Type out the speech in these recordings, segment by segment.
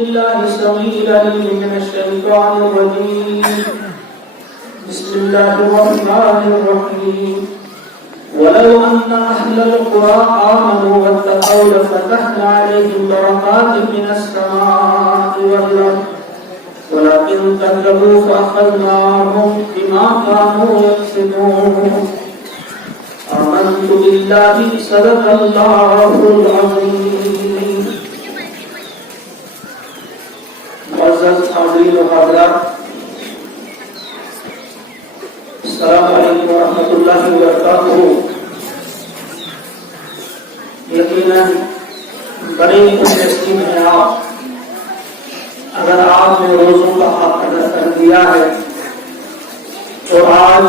بالله السميع العليم من الشيطان الرجيم. بسم الله الرحمن الرحيم. ولو أن أهل القرى آمنوا واتقوا لفتحنا عليهم بركات من السماء والأرض ولكن كذبوا فأخذناهم بما كانوا يكسبون. آمنت بالله صدق الله العظيم. معزز حاضرین و حاضرات، السلام علیکم ورحمۃ اللہ وبرکاتہ. یقیناً بڑے خوش نصیب ہیں آپ اگر آپ نے روزوں کا حق ادا کر دیا ہے اور آج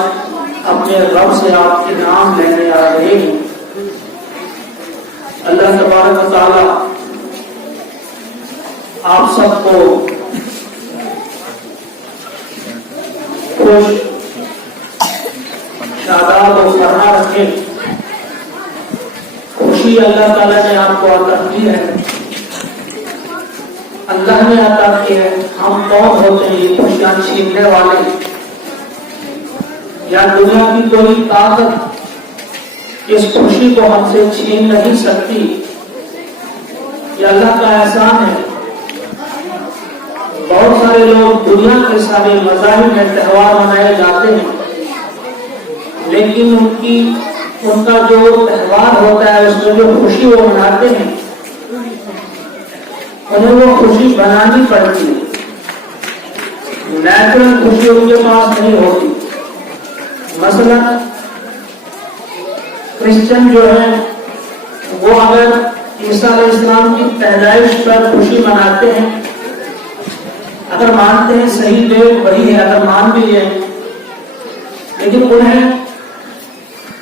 اپنے رب سے آپ کے نام لینے آ رہے ہیں. اللہ تبارک و تعالی آپ سب کو خوش شاداب و فرما رکھے. خوشی اللہ تعالی نے آپ کو عطا کی ہے، اللہ نے عطا کی ہے. ہم کون ہوتے ہیں یہ خوشیاں چھیننے والے؟ یا دنیا کی کوئی طاقت اس خوشی کو ہم سے چھین نہیں سکتی. یہ اللہ کا احسان ہے. بہت سارے لوگ دنیا کے سارے مذاہب میں تہوار منائے جاتے ہیں، لیکن ان کا جو تہوار ہوتا ہے اس میں جو خوشی وہ مناتے ہیں انہیں وہ خوشی بنانی پڑتی ہے. نیچرل خوشی ان کے پاس نہیں ہوتی. مثلا کرسچن جو ہیں وہ اگر عیسیٰ علیہ السلام کی پیدائش پر خوشی مناتے ہیں، اگر مانتے ہیں صحیح ڈیٹ وہی ہے، اگر مان بھی ہے، لیکن انہیں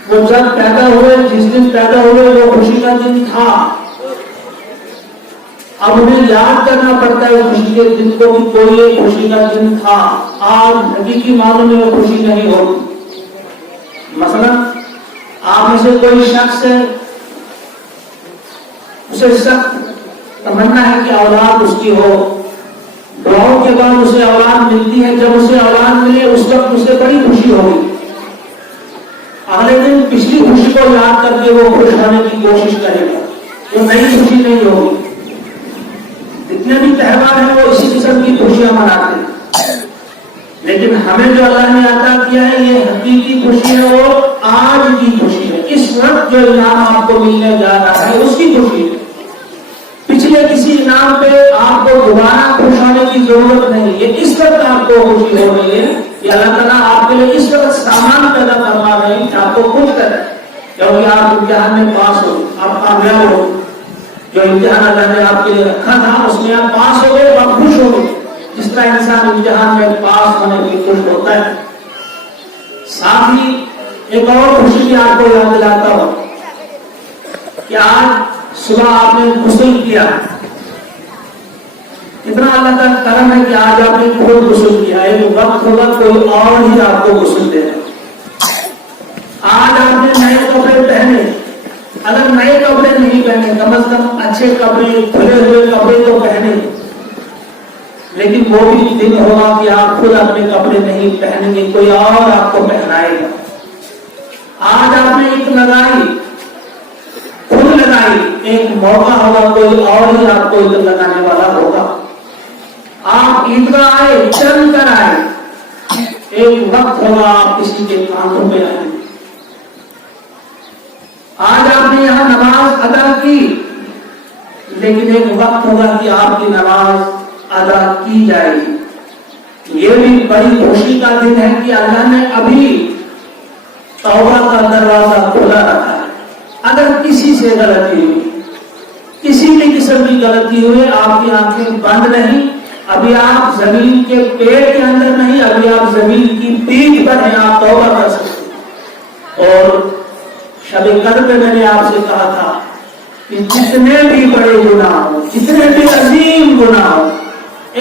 وہ جب پیدا ہوئے، جس دن پیدا ہوئے وہ خوشی کا دن تھا. اب انہیں یاد کرنا پڑتا ہے اس خوشی کے دن کو کہ کوئی ایک خوشی کا دن تھا. آج حقیقی معنوں میں وہ خوشی نہیں ہوتی. مثلا آپ میں سے کوئی شخص ہے، اسے سخت تمنا ہے کہ اولاد اس کی ہو، دعاؤں کے بعد اسے اولاد ملتی ہے. جب اسے اولاد ملے اس وقت اسے بڑی خوشی ہوگی. اگلے دن پچھلی خوشی کو یاد کر کے وہ خوش ہونے کی کوشش کرے گا. وہ نئی خوشی نہیں ہوگی. جتنے بھی تہوار ہیں وہ اسی قسم کی خوشیاں مناتے ہیں، لیکن ہمیں جو اللہ نے عطا کیا ہے یہ حقیقی خوشی ہے اور آج کی خوشی ہے. اس وقت جو انعام آپ کو ملنے جا رہا ہے اس کی خوشی ہے. پچھلے کسی انعام پہ آپ کو دوبارہ خوش ہونے کی ضرورت نہیں ہے. اس وقت آپ کو خوشی ہو رہی ہے کہ اللہ تعالیٰ آپ کے لیے اس وقت سامان پیدا کروا رہے ہیں کہ آپ کو خوش کریں، کیونکہ آپ امتحان میں پاس ہو، آپ کامیاب ہو. جو امتحان اللہ نے آپ کے لیے رکھا تھا اس میں آپ پاس ہو گئے، آپ خوش ہو گئے. جس طرح انسان امتحان میں پاس ہونے کی خوش ہوتا ہے. ساتھ ہی ایک اور خوشی بھی آپ کو یاد دلاتا ہوں کہ آج صبح آپ نے غسل کیا. اتنا اللہ کا کرم ہے کہ آج آپ نے خود غسل کیا. ایک وقت ہوگا کوئی اور ہی آپ کو غسل دے گا. آج آپ نے نئے کپڑے پہنے. اگر نئے کپڑے نہیں پہنے کم از کم اچھے کپڑے، کھلے ہوئے کپڑے تو پہنے. لیکن وہ بھی دن ہوگا کہ آپ خود اپنے کپڑے نہیں پہنیں گے، کوئی اور آپ کو پہنائے گا. آج آپ نے ایک لگائی، خود لگائی، ایک موقع ہوگا کوئی اور ہی آپ کو ادھر لگانے والا ہوگا. آپ عیدگاہ آئے، چل کر آئے، ایک وقت ہوگا آپ کسی کے کانٹوں پہ آئے. آج آپ نے یہاں نماز ادا کی، لیکن ایک وقت ہوگا کہ آپ کی نماز ادا کی جائے گی. یہ بھی بڑی خوشی کا دن ہے کہ اللہ نے ابھی توبہ کا دروازہ کھلا رکھا ہے. اگر کسی سے غلطی ہوئی، کسی بھی قسم کی غلطی ہوئی، آپ کی آنکھیں بند نہیں. ابھی آپ زمین کے پیڑ کے اندر نہیں، ابھی آپ زمین کی پیٹھ پر ہیں، آپ توبہ کر سکتے. اور شب قدر پہ میں نے آپ سے کہا تھا کہ جتنے بھی بڑے گناہ ہو، جتنے بھی عظیم گناہ ہو،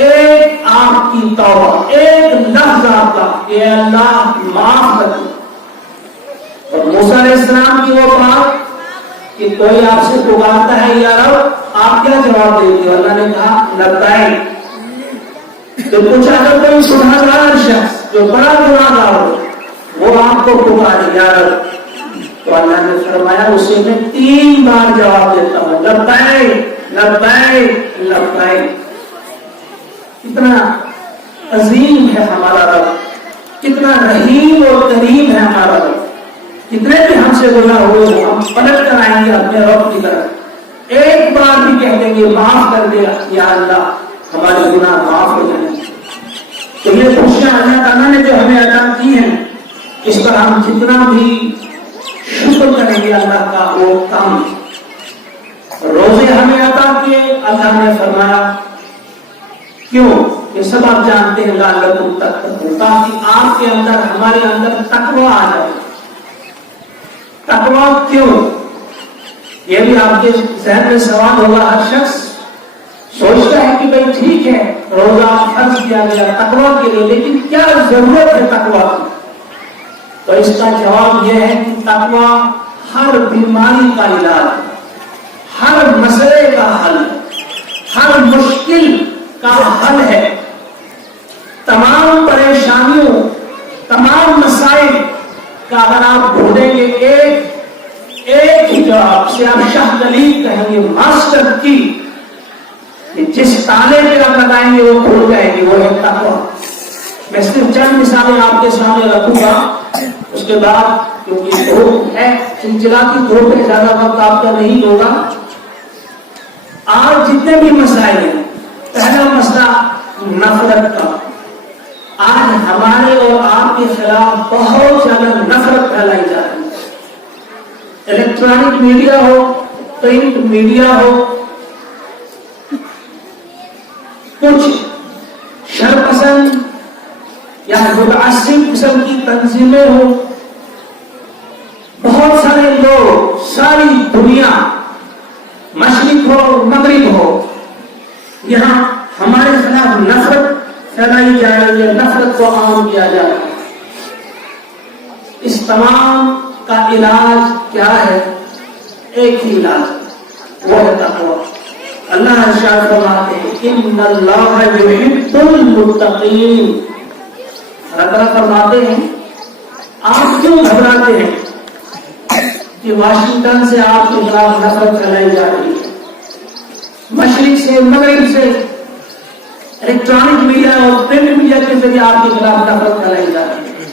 ایک آپ کی توبہ، ایک لفظ آپ کا کہ اے اللہ معاف کر دو. اور موسیٰ علیہ السلام کی وہ بات کہ کوئی آپ سے پکارتا ہے یا رب آپ کیا جواب دیتے ہو؟ اللہ نے کہا لبیک. تو کچھ اگر کوئی گنہگار شخص جو بڑا گنہگار ہو وہ آپ کو پکارے یا رب تو اللہ نے فرمایا اسے میں 3 بار جواب دیتا ہوں لبیک لبیک لبیک. کتنا عظیم ہے ہمارا رب, کتنا رحیم اور کریم ہے ہمارا رب. کتنے بھی ہم سے گناہ ہوئے ہو ہم پلٹ کر آئیں گے اپنے رب کی طرف, ایک بار بھی کہہ دیں گے معاف کر دے یا اللہ ہمارے گناہ معاف ہو جائیں. تو یہ خوشیاں اللہ تعالیٰ نے جو ہمیں عطا کی ہیں اس پر ہم جتنا بھی شکر کریں گے اللہ کا وہ کم. روزے ہمیں عطا کیے, اللہ نے فرمایا کیوں؟ یہ سب آپ جانتے ہیں لعلکم تتقون, تاکہ آپ کے اندر ہمارے اندر تقوی آ جائے. تقوی کیوں؟ یہ بھی آپ کے ذہن میں سوال ہوگا. ہر شخص سوچتا ہے کہ بھئی ٹھیک ہے روزہ فرض کیا گیا تقوی کے لیے, لیکن کیا ضرورت ہے تقوی کی؟ تو اس کا جواب یہ ہے کہ تقوی ہر بیماری کا علاج, ہر مسئلے کا حل, ہر مشکل کا حل ہے. تمام پریشانیوں تمام مسائل کا اگر آپ ڈھونڈیں گے ایک ہی جواب سے آپ شاہ دلیل کہیں گے ماسٹر کی, جس تالے پہ آپ لگائیں گے وہ کھل جائے گی, وہ ہے تقوی. میں صرف چند مثالیں آپ کے سامنے رکھوں گا, اس کے بعد کیونکہ دھوپ ہے چلچلا کی دھوپ ہے زیادہ وقت آپ کا نہیں ہوگا. آج جتنے بھی مسائل ہیں, پہلا مسئلہ نفرت کا. آج ہمارے اور آپ کے خلاف بہت زیادہ نفرت پھیلائی جا رہی ہے. الیکٹرانک میڈیا ہو, پرنٹ میڈیا ہو, کچھ شرپسند یا متعصب قسم کی تنظیمیں ہو, بہت سارے لوگ, ساری دنیا مشرق ہو مغرب ہو, یہاں ہمارے خلاف نفرت پھیلائی جا رہی ہے, نفرت کو عام کیا جا رہا ہے. اس تمام کا علاج کیا ہے؟ ایک ہی علاج, وہ ہے تقوی. اللہ ارشاد فرماتے ہیں ان اللہ یحب المتقین. اللہ تعالیٰ فرماتے ہیں آپ کیوں گھبراتے ہیں کہ واشنگٹن سے آپ کے خلاف نفرت پھیلائی جا رہی ہے, مشرق سے مغرب سے الیکٹرانک میڈیا اور پرنٹ میڈیا کے ذریعے آپ کے خلاف نفرت پھیلائی جا رہی ہے,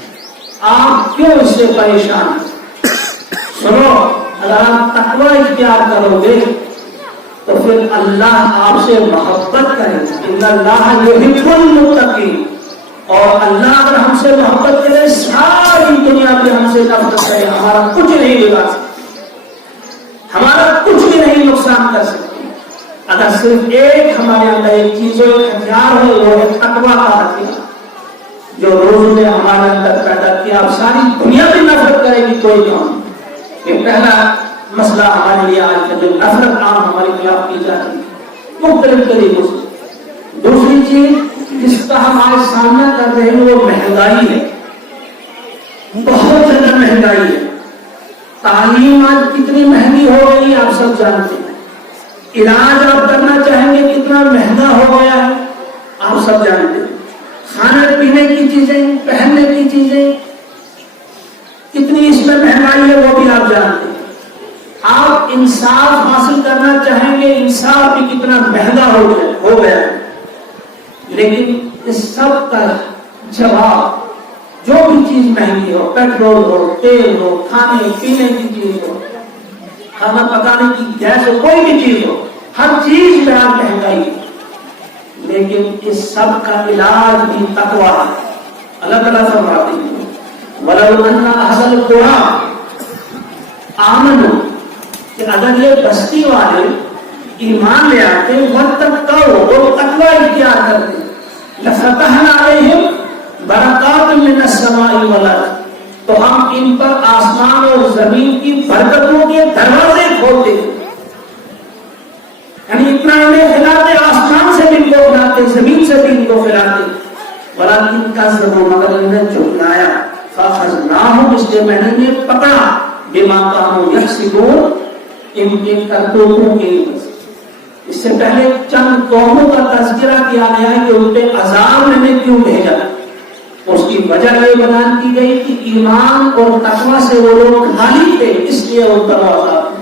آپ کیوں اس سے پریشان ہیں؟ سنو, اگر آپ تقوی اختیار کرو گے تو پھر اللہ آپ سے محبت کرے. ان اللہ یحب المتقین. اور اللہ اگر ہم سے محبت کرے ساری دنیا پہ ہم سے نفرت کرے, ہمارا کچھ نہیں بگاڑ سکتی, ہمارا کچھ بھی نہیں نقصان کر سکتی. اگر صرف ایک ہمارے اندر ایک چیز ہو, ایک ہتھیار ہو, وہ ہے تقوی کا ہتھیار جو روز نے ہمارے اندر پیدا کیا. اب ساری دنیا بھی نفرت کرے گی کوئی کام. یہ پہلا مسئلہ ہمارے لیے آج کا جو نفرت عام ہمارے خلاف کی جا رہی ہے مختلف طریقوں سے. دوسری چیز جس کا ہم آج سامنا کر رہے ہیں وہ مہنگائی ہے, بہت زیادہ مہنگائی ہے. تعلیم آج کتنی مہنگی ہو گئی آپ سب جانتے ہیں. علاج آپ کرنا چاہیں گے کتنا مہنگا ہو گیا ہے آپ سب جانتے ہیں. کھانے پینے کی چیزیں, پہننے کی چیزیں, کتنی اس میں مہنگائی ہے وہ بھی آپ جانتے ہیں. آپ انصاف حاصل کرنا چاہیں گے, انصاف بھی کتنا مہنگا ہو گیا ہے. لیکن اس سب کا جواب جو بھی چیز مہنگی ہو, پیٹرول ہو, تیل ہو, کھانے پینے کی چیز ہو, کھانا پکانے کی گیس ہو, کوئی بھی چیز ہو, ہر چیز میں آپ مہنگائی ہے. لیکن اس سب کا علاج بھی تقوی ہے. اللہ تعالیٰ فرماتے ہیں وَلَوْ أَنَّ أَهْلَ الْقُرَىٰ آمَنُوا, کہ اگر یہ بستی والے ایمان لے آتے وَاتَّقَوْا, اور تقوی اختیار کرتے, لَفَتَحْنَا عَلَيْهِمْ بَرَكَاتٍ مِّنَ السَّمَاءِ وَالْأَرْضِ, تو ہم ان پر آسمان اور زمین کی برکتوں کے دروازے کھولتے. یعنی اتنا انہیں کھلاتے, آسمان سے بھی ان کو کھلاتے, زمین سے بھی ان کو کھلاتے. وَلَكِنْ كَذَّبُوا, مگر انہیں جھٹلایا. فَأَخَذْنَاهُمْ, اس لیے میں نے انہیں پکڑا. بِمَا كَانُوا يَكْسِبُونَ, ان کے کرتوتوں کی وجہ سے۔ اس سے پہلے چند قوموں کا تذکرہ کیا گیا ہے کہ ان پہ عذاب میں نے کیوں بھیجا، اس کی وجہ یہ بیان کی گئی کہ ایمان اور تقوی سے وہ لوگ خالی تھے، اس لیے ان پر عذاب۔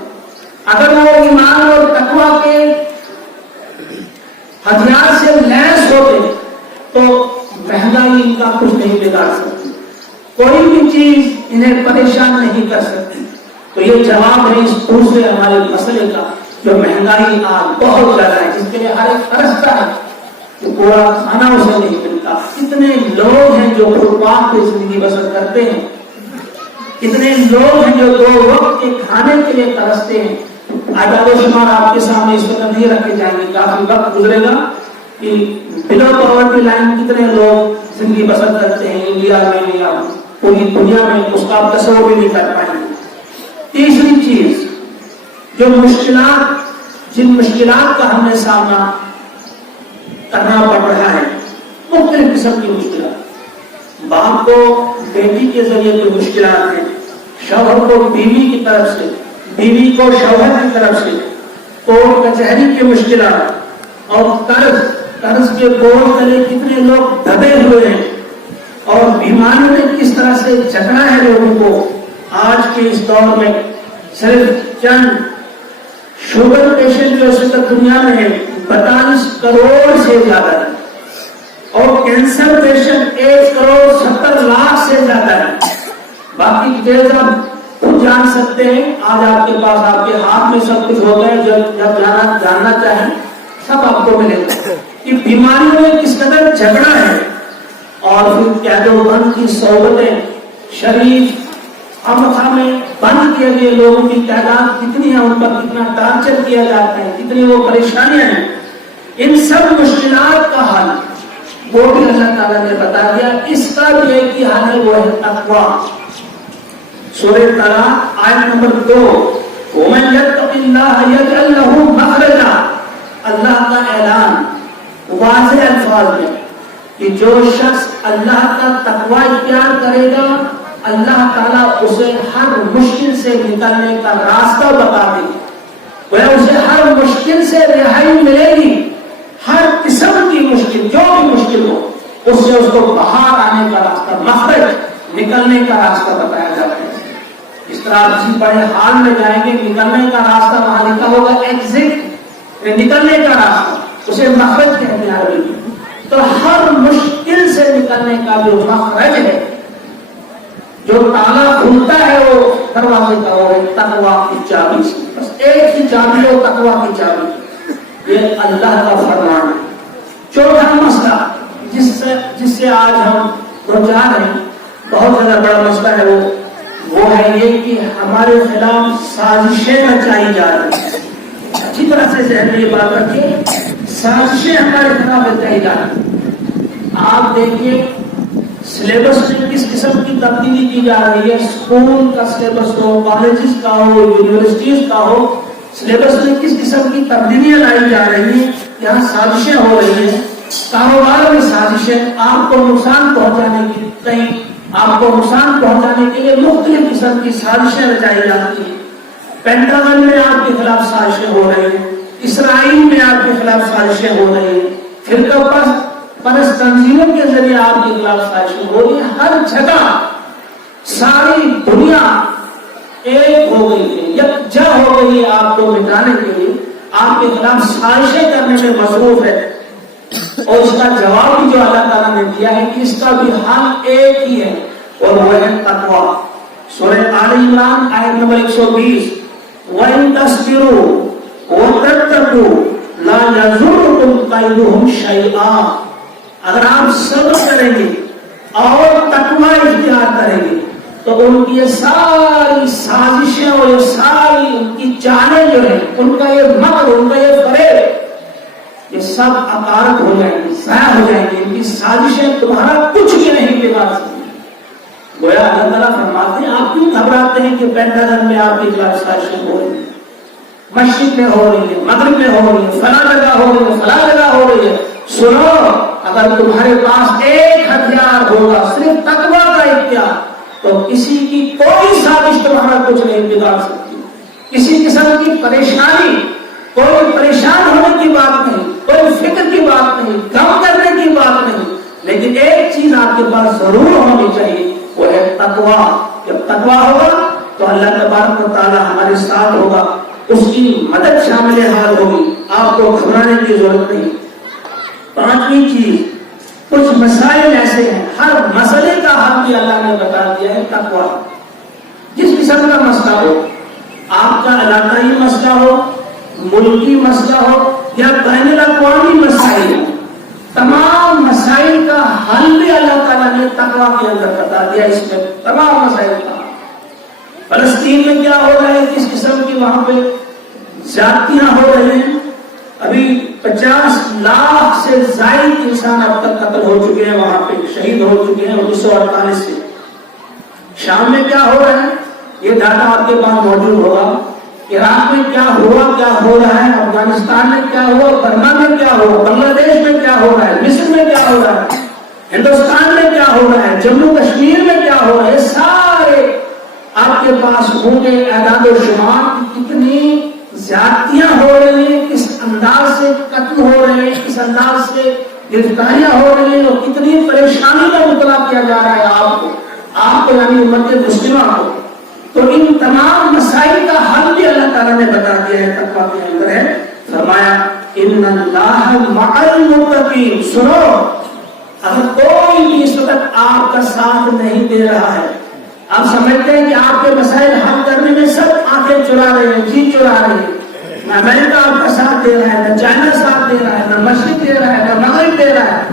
اگر وہ ایمان اور تقوی کے ہتھیار سے لیس ہوتے تو مہنگائی ان کا کچھ نہیں بگاڑ سکتی، کوئی بھی چیز انہیں پریشان نہیں کر سکتی۔ تو یہ جواب ہے اس دوسرے ہمارے مسئلے کا، جو مہنگائی آج بہت زیادہ ہے، جس کے لیے ہر ایک ترستا ہے کہ پورا کھانا اسے نہیں ملتا۔ کتنے لوگ ہیں جو فٹ پاتھ پہ زندگی بسر کرتے ہیں، کتنے لوگ ہیں جو 2 وقت کے کھانے کے لیے ترستے ہیں۔ اعداد و شمار آپ کے سامنے اس وقت نہیں رکھے جائیں گے، کافی وقت گزرے گا کہ بلو پاورٹی لائن کتنے لوگ زندگی بسر کرتے ہیں انڈیا میں یا پوری دنیا میں، اس کا آپ تصور بھی نہیں کر پائیں گے۔ تیسری چیز، جو مشکلات، جن مشکلات کا ہمیں سامنا کرنا پڑ رہا ہے، مختلف قسم کی مشکلات، باپ کو بیٹی کے ذریعے کوئی مشکلات ہیں، شوہر کو بیوی کی طرف سے، بیوی کو شوہر کی طرف سے، کورٹ کچہری کی مشکلات، اور قرض کے بوجھ تلے کتنے لوگ دبے ہوئے ہیں، اور بیماریوں نے کس طرح سے جکڑا ہے لوگوں کو۔ آج کے اس دور میں صرف چند شوگر پیشنٹ جو اس وقت دنیا میں ہے 42 کروڑ سے زیادہ ہے، اور کینسر پیشنٹ 1 کروڑ 70 لاکھ سے زیادہ ہے۔ باقی ڈیٹیلز آپ خود جان سکتے ہیں، آج آپ کے پاس، آپ کے ہاتھ میں سب کچھ ہوتا ہے، جب جاننا چاہیں سب آپ کو ملے گا کہ بیماریوں میں کس قدر جھگڑا ہے۔ اور پھر قید و بند کی صحبتیں، شریف امخا میں بند کیے گئے لوگوں کی تعداد کتنی ہے، ان پر کتنا ٹارچر کیا جاتا ہے، کتنی وہ پریشانیاں ہیں۔ ان سب مشکلات کا حل وہ بھی اللہ تعالیٰ نے بتا دیا، اس کا بھی ایک ہی حل ہے، وہ ہے تقویٰ۔ سورہ طلاق آیت نمبر 2، وَمَن يَتَّقِ اللَّهَ يَجْعَلْ لَهُ مَخْرَجًا، اللہ کا اعلان واضح الفاظ میں کہ جو شخص اللہ کا تقویٰ اختیار کرے گا، اللہ تعالیٰ اسے ہر مشکل سے نکلنے کا راستہ بتا دے گا، اسے ہر مشکل سے رہائی ملے گی، ہر قسم کی مشکل، جو بھی مشکل ہو، اس سے اس کو باہر آنے کا راستہ، مخرج، نکلنے کا راستہ بتایا جاتا ہے۔ اس طرح آپ کسی بڑے حال میں جائیں گے، نکلنے کا راستہ وہاں لکھا ہوگا ایگزٹ، نکلنے کا راستہ، اسے مخرج کہتے ہیں عربی میں۔ تو ہر مشکل سے نکلنے کا جو مخرج ہے، جو تالا کھلتا ہے، وہ دروازے کا وہ تقویٰ کی چابی سے، بس ایک ہی چابی ہو، تقویٰ کی چابی، یہ اللہ کا فرمان ہے۔ چوتھا مسئلہ جس سے آج ہم رجحان ہیں، بہت زیادہ بڑا مسئلہ ہے، وہ ہے یہ کہ ہمارے خلاف سازشیں رچائی جا رہی ہیں۔ اچھی طرح سے ذہن میں یہ بات رکھیے، سازشیں ہمارے خلاف رچائی جا رہی ہیں۔ آپ دیکھیے سلیبس میں کس قسم کی تبدیلی کی جا رہی ہے، اسکول کا سلیبس ہو، کالجز کا ہو، یونیورسٹیز کا ہو، سلیبس میں کس قسم کی تبدیلیاں لائی جا رہی ہیں، یہاں سازشیں ہو رہی ہیں، کاروبار میں سازشیں، آپ کو نقصان پہنچانے کی، کہیں آپ کو نقصان پہنچانے کے لیے مختلف قسم کی سازشیں رچائی جاتی ہیں۔ پینٹاگن میں آپ کے خلاف سازشیں ہو رہی ہیں، اسرائیل میں آپ کے خلاف سازشیں ہو رہی ہیں، فرقہ پرست تنظیموں کے ذریعے آپ کے خلاف سازشیں ہو رہی ہیں۔ ہر جگہ ساری دنیا ایک ہو گئی ہے، یکجا ہو گئی ہے، آپ کو مٹانے کے لیے، آپ کے خلاف سازشیں کرنے میں مصروف ہے۔ اور اس کا جواب بھی جو اللہ تعالیٰ نے دیا ہے کہ اس کا بھی حل ایک ہی ہے، اور وہ ہے تقویٰ۔ سورہ آل عمران آیت نمبر 120، وَإِن تَصْبِرُوا وَتَتَّقُوا لَا يَضُرُّكُمْ كَيْدُهُمْ شَيْئًا، اگر آپ صبر کریں گے اور تقویٰ اختیار کریں گے تو ان کی یہ ساری سازشیں اور یہ ساری ان کی چالیں جو ہیں، ان کا یہ مکر، ان کا یہ فریب، یہ سب عقارت ہو جائیں گی، ضائع ہو جائیں گی، ان کی سازشیں تمہارا کچھ بھی نہیں بگاڑ سکتی۔ گویا اللہ تعالیٰ فرماتے ہیں آپ کیوں گھبراتے ہیں کہ پینٹاگن میں آپ کے خلاف سازشیں ہو رہی ہیں، مشرق میں ہو رہی ہے، مغرب میں ہو رہی ہے، فلاں جگہ ہو رہی ہے، فلاں جگہ ہو رہی ہے۔ سنو، اگر تمہارے پاس ایک ہتھیار ہوگا، صرف تقویٰ کا اختیار، تو کسی کی کوئی سازش تمہارا کچھ نہیں بگاڑ سکتی، کسی قسم کی پریشانی، کوئی پریشان ہونے کی بات نہیں، کوئی فکر کی بات نہیں، غم کرنے کی بات نہیں، لیکن ایک چیز آپ کے پاس ضرور ہونی چاہیے، وہ ہے تقویٰ۔ جب تقویٰ ہوگا تو اللہ تبارک و تعالی ہمارے ساتھ ہوگا، اس کی مدد شامل حال ہوگی، آپ کو گھبرانے کی ضرورت نہیں۔ پانچویں چیز، کچھ مسائل ایسے ہیں، ہر مسئلے کا حل بھی اللہ نے بتا دیا ہے، تقویٰ۔ جس قسم کا مسئلہ ہو، آپ کا علاقائی مسئلہ ہو، ملکی مسئلہ ہو یا بین الاقوامی مسائل، تمام مسائل کا حل بھی اللہ تعالیٰ نے تقویٰ کے اندر بتا دیا۔ اس میں تمام مسائل کا، فلسطین میں کیا ہو رہا ہے، کس قسم کی وہاں پہ زیادتیاں ہو رہی ہیں، ابھی 50 لاکھ سے زائد انسان اب تک قتل ہو چکے ہیں، وہاں پہ شہید ہو چکے ہیں 1948 سے۔ شام میں کیا ہو رہا ہے، یہ ڈاٹا آپ کے پاس موجود ہوگا۔ عراق میں کیا ہوا، کیا ہو رہا ہے، افغانستان میں کیا ہوا، برما میں کیا ہوا، بنگلہ دیش میں کیا ہو رہا ہے، مصر میں کیا ہو رہا ہے، ہندوستان میں کیا ہو رہا ہے، جموں کشمیر میں کیا ہو رہا ہے، سارے آپ کے پاس ہوں گے اعداد و شمار، کتنی زیادتیاں ہو رہی ہیں، کس انداز سے قتل ہو رہے ہیں، کس انداز سے گرفتاریاں ہو رہی ہیں، اور کتنی پریشانی کا مبتلا کیا جا رہا ہے آپ کو یعنی امت مسلمہ کو۔ تو ان تمام مسائل کا حل بھی اللہ تعالیٰ نے بتا دیا ہے، تقویٰ کے اندر ہے۔ فرمایا ان اللہ مع المتقین۔ سنو، اگر کوئی بھی اس وقت آپ کا ساتھ نہیں دے رہا ہے، آپ سمجھتے ہیں کہ آپ کے مسائل حل کرنے میں سب آنکھیں چرا رہے ہیں، جی چرا رہے ہیں، نہ امریکہ آپ کا ساتھ دے رہا ہے، نہ چائنا ساتھ دے رہا ہے، نہ مشرق دے رہا ہے، نہ مغرب دے رہا ہے،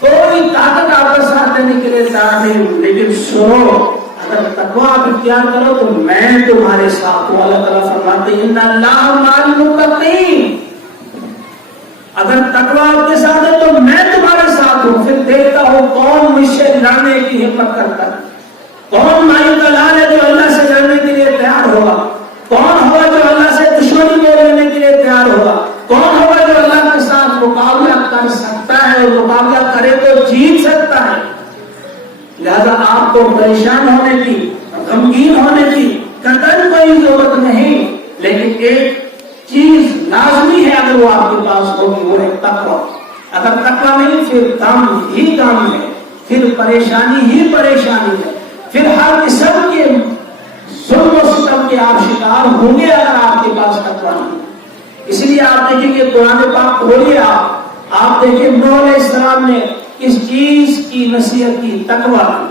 کوئی طاقت آپ کا ساتھ دینے کے لیے تیار نہیں۔ لیکن سنو، اگر تقویٰ آپ اختیار کرو تو میں تمہارے ساتھ ہوں۔ اللہ تعالیٰ فرماتے ہیں ان اللہ مع المتقین، اگر تقویٰ آپ کے ساتھ ہے تو میں تمہارے ساتھ ہوں۔ پھر دیکھتا ہوں کون مجھ سے لڑنے کی ہمت کرتا ہے، کون مائی کا لال ہے جو اللہ سے لڑنے کے لیے تیار ہوگا، کون ہوگا جو اللہ سے دشمنی مول لینے کے لیے تیار ہوگا، کون ہوگا جو اللہ کے ساتھ مقابلہ کر سکتا ہے اور مقابلہ کرے تو جیت سکتا ہے۔ لہذا آپ کو پریشان ہونے کی، غمگین ہونے کی قطعاً کوئی ضرورت نہیں، لیکن ایک چیز لازمی ہے اگر وہ آپ کے پاس ہوگی، وہ ہے تقویٰ۔ اگر تقویٰ نہیں پھر غم ہی غم ہے، پھر پریشانی ہی پریشانی ہے، پھر ہر قسم کے ظلم و ستم کے آپ شکار ہوں گے اگر آپ کے پاس تقویٰ نہیں۔ اس لیے آپ دیکھیں کہ قرآن پاک کھولیے، آپ دیکھیں نوح علیہ السلام نے اس چیز کی نصیحت کی، تقویٰ کی۔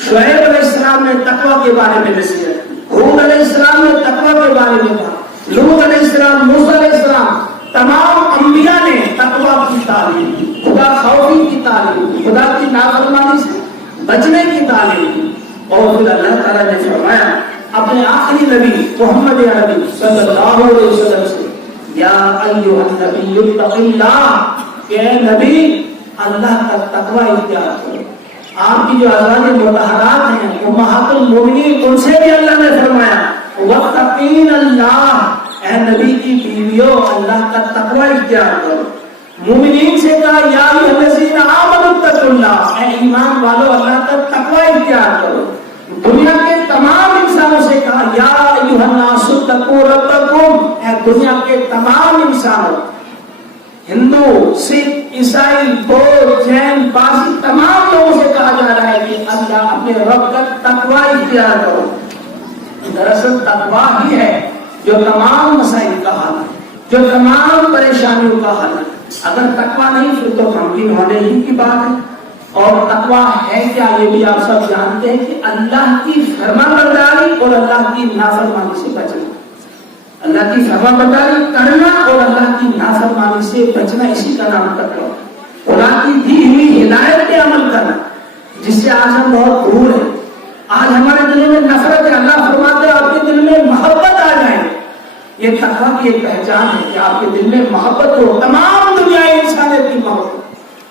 شعیب علیہ السلام نے تقویٰ کے بارے میں نصیحت کی، ہود علیہ السلام نے تقویٰ کے بارے میں کہا، لوط علیہ السلام، موسیٰ علیہ السلام، تمام انبیاء نے تقویٰ کی تعلیم دی، خدا خوفی کی تعلیم دی، خدا کی نافرمانی سے بچنے کی تعلیم دی۔ اور پھر اللہ تعالیٰ نے فرمایا اپنے آخری نبی محمد عربی صلی اللہ علیہ وسلم سے، یا ایھا النبی اتق اللہ، کہ اے نبی اللہ کا تقویٰ اختیار کرو۔ آپ کی جو ازواج مطہرات ہیں امہات المؤمنین، ان سے بھی اللہ نے فرمایا واتقین اللہ، اے نبی کی بیویوں اللہ کا تقویٰ اختیار کرو۔ مومنین سے کہا یا ایھا الذین آمنوا اتقوا اللہ، اے ایمان والو اللہ کا تقویٰ اختیار کرو۔ دنیا کے تمام انسانوں سے کہا یا ایھا الناس اتقوا ربکم، اے دنیا کے تمام انسانوں، ہندو، سکھ، عیسائی، بودھ، جین، پارسی، تمام لوگوں سے کہا جا رہا ہے کہ اللہ اپنے رب کا تقویٰ اختیار کرو۔ دراصل تقویٰ ہی ہے جو تمام مسائل کا حل ہے، جو تمام پریشانیوں کا حل ہے۔ اگر تقویٰ نہیں پھر تو غمگین ہونے ہی کی بات ہے۔ اور تقویٰ ہے کیا یہ بھی آپ سب جانتے ہیں کہ اللہ کی فرمانبرداری اور اللہ کی نافرمانی سے بچنا، اللہ کی فرمانبرداری کرنا اور اللہ کی نافرمانی سے بچنا، اسی کا نام تقویٰ۔ خدا کی دی ہوئی ہدایت پہ عمل کرنا، جس سے آج ہم بہت دور ہیں۔ آج ہمارے دل میں نفرت ہے، اللہ فرماتے ہیں آپ کے دل میں محبت آ جائے۔ یہ تقویٰ کی ایک پہچان ہے کہ آپ کے دل میں محبت ہو، تمام دنیا انسانیت کی محبت،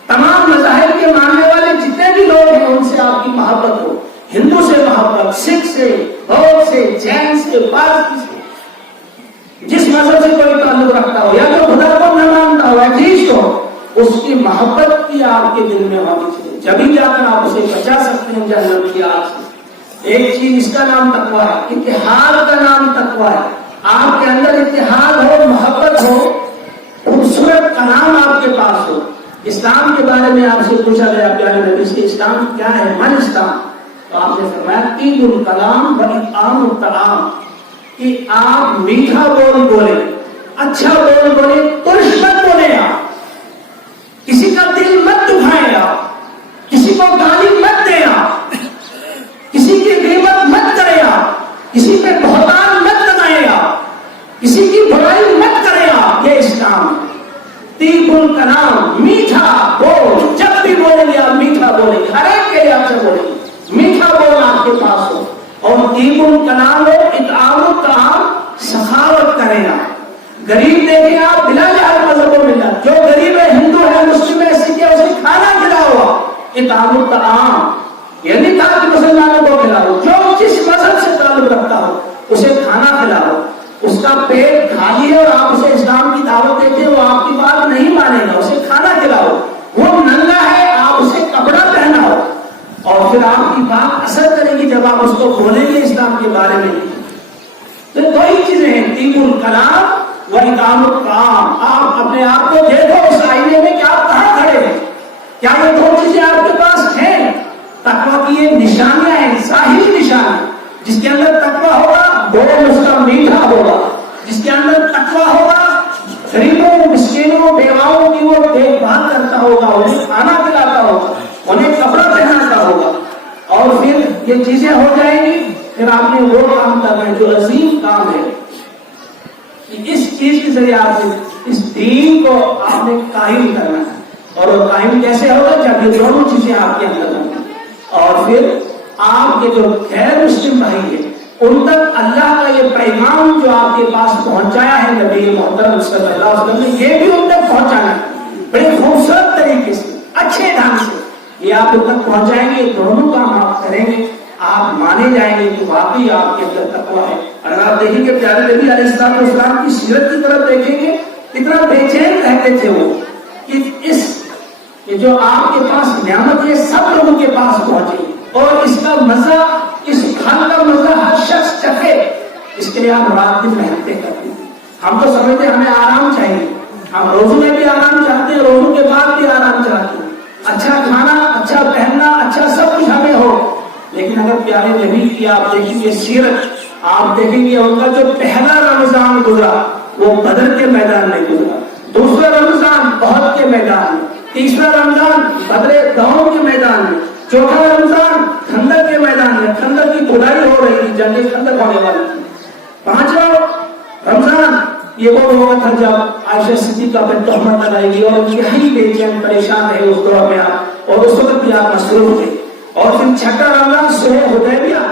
تمام مذاہب کے ماننے والے جتنے بھی لوگ ہیں ان سے آپ کی محبت ہو، ہندو سے محبت، سکھ سے، بودھ سے، جین سے، پارسی سے، جس مذہب سے کوئی تعلق رکھتا ہو یا جو خدا کو نہ مانتا ہو، ایتھیسٹ ہو، اس کی محبت کی آپ کے دل میں ہونی چاہیے، جبھی جا کر آپ اسے بچا سکتے ہیں جہنم کی آگ سے۔ ایک چیز اس کا نام تقویٰ ہے، اتحاد کا نام تقویٰ ہے۔ آپ کے اندر اتحاد ہو، محبت ہو، خوبصورت کلام آپ کے پاس ہو. اسلام کے بارے میں آپ سے پوچھا گیا پیارے نبی سے اسلام کیا ہے، من اسلام؟ تو آپ نے فرمایا طیب الکلام و اطعام الطعام، کہ آپ میٹھا بول بولے، اچھا بول بولے، ترش مت بولے، آپ کسی کا دل مت دکھائیں، آپ کسی کو گالی مت دیں، آپ کسی کی غیبت مت کریں، آپ کسی پہ بہتان مت لگائیں، آپ کسی کی برائی مت کریں. آپ یہ اسلام طیب الکلام، میٹھا بول، جب بھی بولیں گے آپ میٹھا بولیں گے، ہر ایک کے لیے آپ سے بولیں گے، میٹھا بول آپ کے پاس ہو. اور طیب الکلام ہو، اطعام الطعام، سخاوت کریں آپ. غریب دیکھیں آپ، بلا جہاد مذہبوں میں جائیں، جو غریب ہے، ہندو ہے، مسلم ہے، سکھ ہے، اسے کھانا کھلاؤ. اطعام الطعام یہ نہیں کہا کہ مسلمانوں کو کھلاؤ، جو جس مذہب سے تعلق رکھتا ہو اسے کھانا کھلاؤ. اس کا پیٹ خالی ہے اور آپ اسے اسلام کی دعوت دیتے ہیں، وہ آپ کی بات نہیں مانے گا، اسے کھانا کھلاؤ. وہ ننگا ہے، آپ اسے کپڑا پہناؤ، اور پھر آپ کی بات اثر کرے گی جب آپ اس کو بولیں گے اسلام کے بارے میں. تو دو ہی چیزیں ہیں، طیب الکلام و اطعام الطعام. آپ اپنے آپ کو دیکھو اس آئینے میں کہ آپ کہاں کھڑے ہیں، کیا یہ دو چیزیں آپ کے پاس ہیں؟ تقویٰ کی یہ نشانیاں ہیں، ظاہری نشانیاں. جس کے اندر تقویٰ ہوگا بول اس کا میٹھا ہوگا، جس کے اندر تقویٰ ہوگا غریبوں، مسکینوں، بیواؤں کی وہ دیکھ بھال کرتا ہوگا، انہیں کھانا کھلاتا ہوگا، انہیں کپڑا پہناتا ہوگا. اور پھر یہ چیزیں ہو جائیں گی، پھر آپ نے وہ کام کرنا ہے جو عظیم کام ہے، کہ اس چیز کے ذریعے آپ نے اس دین کو آپ نے قائم کرنا ہے. اور وہ قائم کیسے ہوگا؟ جب یہ دونوں چیزیں آپ کے اندر ہوں گی. اور پھر آپ کے جو غیر مسلم بھائی ہیں ان تک اللہ کا یہ پیغام جو آپ کے پاس پہنچایا ہے نبی محترم صلی اللہ علیہ وسلم نے، یہ بھی ان تک پہنچانا ہے بڑے خوبصورت طریقے سے، اچھے ڈھنگ سے. یہ آپ ان تک پہنچائیں گے، دونوں کام آپ کریں گے، آپ مانے جائیں گے کہ واقعی آپ کے اندر تقویٰ ہے. اگر آپ دیکھیں گے پیارے نبی علیہ السلام کی سیرت کی طرف دیکھیں گے، اتنا بے چین رہتے تھے وہ کہ جو آپ کے پاس نعمت ہے سب لوگوں کے پاس پہنچے، اور اس کا مزہ، اس پھل کا مزہ ہر شخص چکھے، اس کے لیے آپ رات دن محنتیں کرتے ہیں. ہم تو سمجھتے ہمیں آرام چاہیے، ہم روزوں میں بھی آرام چاہتے ہیں، روزوں کے بعد بھی آرام چاہتے ہیں، اچھا کھانا، اچھا پہننا، اچھا سب کچھ ہمیں ہو. لیکن اگر پیارے نبی کی آپ دیکھیں گے سیرت، آپ دیکھیں گے ان کا جو پہلا رمضان گزرا وہ بدر کے میدان میں گزرا، دوسرا رمضان احد کے میدان میں، تیسرا رمضان بدر گاؤں کے میدان میں، چوتھا رمضان خندق کے میدان میں، خندق کی کھدائی ہو رہی تھی، جنگ خندق ہونے والی تھی. پانچواں رمضان یہ وہ وقت تھا جب عائشہ صدیقہ پہ تہمت لگائی گئی اور انتہائی بے چین پریشان رہے اس دور میں آپ، اور اس وقت بھی آپ مصروف تھے. اور پھر چھٹا رمضان صلح حدیبیہ